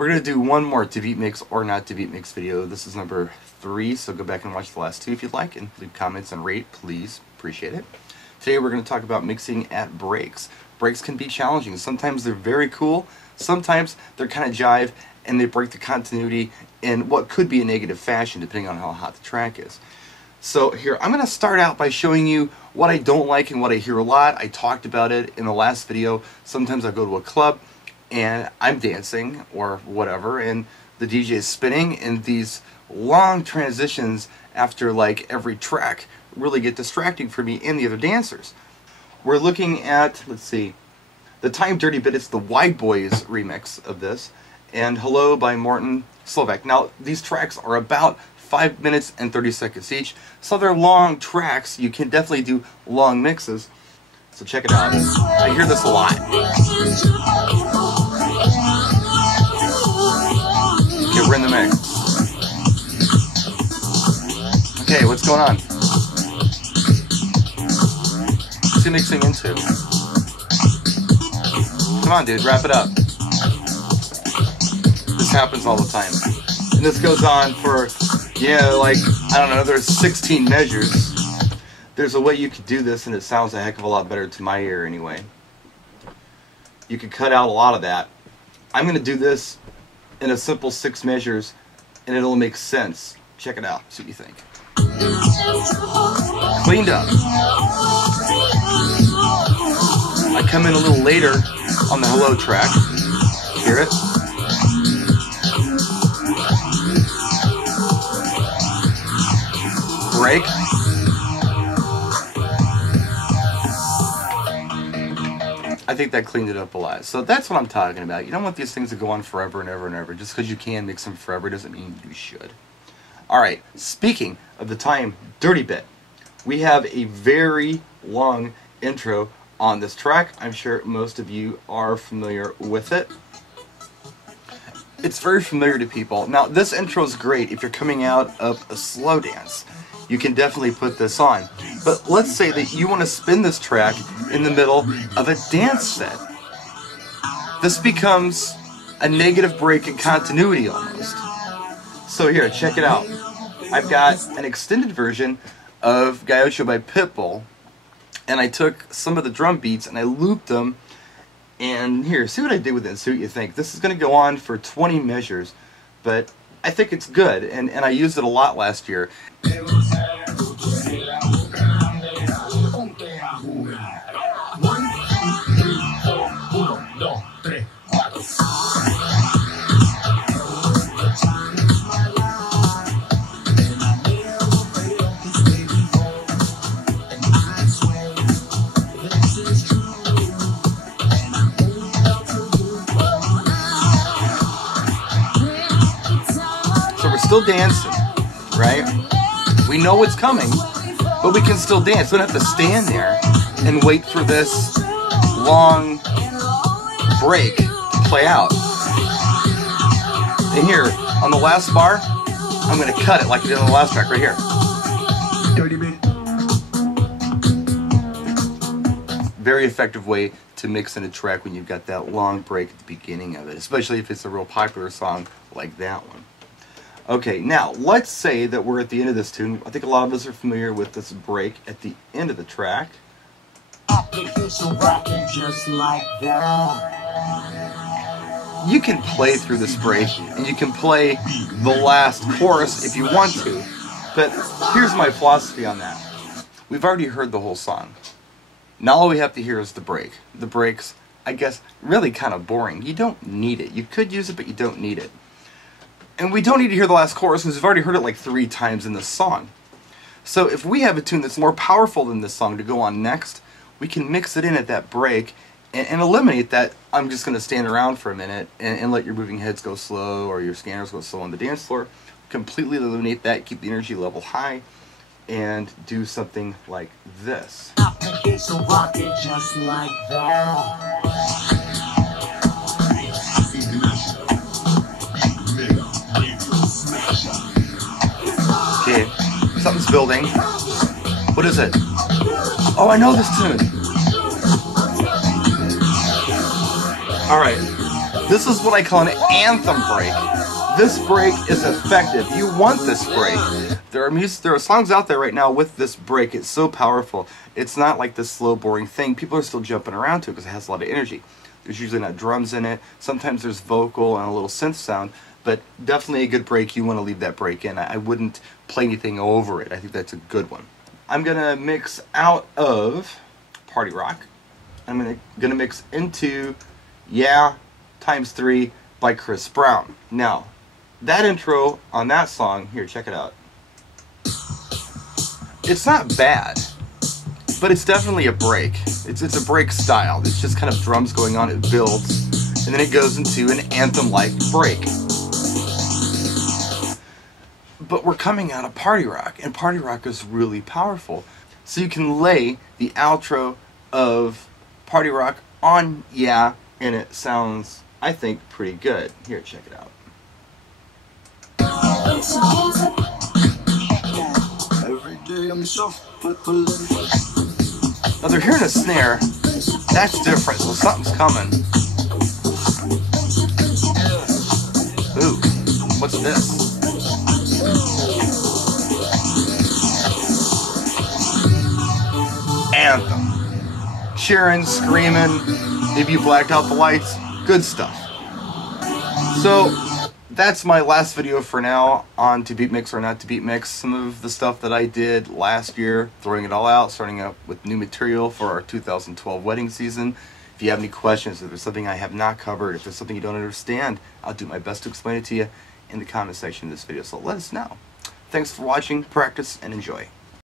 We're going to do one more to Beatmix or not to Beatmix video. This is number 3, so go back and watch the last 2 if you'd like, and leave comments and rate, please. Appreciate it. Today we're going to talk about mixing at breaks. Breaks can be challenging. Sometimes they're very cool, sometimes they're kind of jive, and they break the continuity in what could be a negative fashion depending on how hot the track is. So here, I'm going to start out by showing you what I don't like and what I hear a lot. I talked about it in the last video. Sometimes I go to a club and I'm dancing or whatever, and the DJ is spinning, and these long transitions after like every track really get distracting for me and the other dancers. We're looking at, let's see, the Time Dirty Bit. It's the Wide Boys remix of this, and Hello by Morton Slovak. Now these tracks are about 5 minutes and 30 seconds each, so they're long tracks. You can definitely do long mixes, so check it out. I hear this a lot. Okay, we're in the mix. Okay, what's going on? What's he mixing into? Come on, dude, wrap it up. This happens all the time. And this goes on for, like, I don't know, there's 16 measures. There's a way you could do this and it sounds a heck of a lot better to my ear anyway. You could cut out a lot of that. I'm going to do this in a simple 6 measures and it'll make sense. Check it out, see what you think. Cleaned up. I come in a little later on the Hello track. Hear it? Break. I think that cleaned it up a lot. So that's what I'm talking about. You don't want these things to go on forever and ever and ever. Just because you can mix them forever doesn't mean you should. Alright, speaking of the Time Dirty Bit, we have a very long intro on this track. I'm sure most of you are familiar with it. It's very familiar to people. Now, this intro is great if you're coming out of a slow dance. You can definitely put this on. But let's say that you want to spin this track in the middle of a dance set. This becomes a negative break in continuity almost. So here, check it out. I've got an extended version of Gaucho by Pitbull, and I took some of the drum beats and I looped them, and here, see what I did with it and see what you think. This is going to go on for 20 measures, but I think it's good, and I used it a lot last year. Still dancing, right? We know what's coming, but we can still dance. We don't have to stand there and wait for this long break to play out. And here, on the last bar, I'm going to cut it like I did on the last track right here. Very effective way to mix in a track when you've got that long break at the beginning of it, especially if it's a real popular song like that one. Okay, now let's say that we're at the end of this tune. I think a lot of us are familiar with this break at the end of the track. You can play through this break and you can play the last chorus if you want to, but here's my philosophy on that. We've already heard the whole song. Now all we have to hear is the break. The break's, I guess, really kind of boring. You don't need it. You could use it, but you don't need it. And we don't need to hear the last chorus because we've already heard it like 3 times in this song. So if we have a tune that's more powerful than this song to go on next, we can mix it in at that break and eliminate that I'm just going to stand around for a minute and let your moving heads go slow or your scanners go slow on the dance floor. Completely eliminate that, keep the energy level high, and do something like this. Just like that. Okay, something's building. What is it? Oh, I know this tune. Alright, This is what I call an anthem break. This break is effective. You want this break. There are songs out there right now with this break. It's so powerful. It's not like this slow, boring thing. People are still jumping around to it because it has a lot of energy. There's usually not drums in it. Sometimes there's vocal and a little synth sound, but definitely a good break. You want to leave that break in. I wouldn't play anything over it. I think that's a good one. I'm gonna mix out of Party Rock. I'm gonna mix into Yeah ×3 by Chris Brown. Now, that intro on that song, here, check it out. It's not bad, but it's definitely a break. It's a break style. It's just kind of drums going on, it builds, and then it goes into an anthem-like break. But we're coming out of Party Rock, and Party Rock is really powerful. So you can lay the outro of Party Rock on Yeah, and it sounds, I think, pretty good. Here, check it out. Now they're hearing a snare. That's different, so something's coming. Ooh, what's this? Anthem. Cheering, screaming, maybe you blacked out the lights. Good stuff. So, that's my last video for now on To Beatmix or Not To Beatmix. Some of the stuff that I did last year, throwing it all out, starting up with new material for our 2012 wedding season. If you have any questions, if there's something I have not covered, if there's something you don't understand, I'll do my best to explain it to you in the comment section of this video, so let us know. Thanks for watching, practice, and enjoy.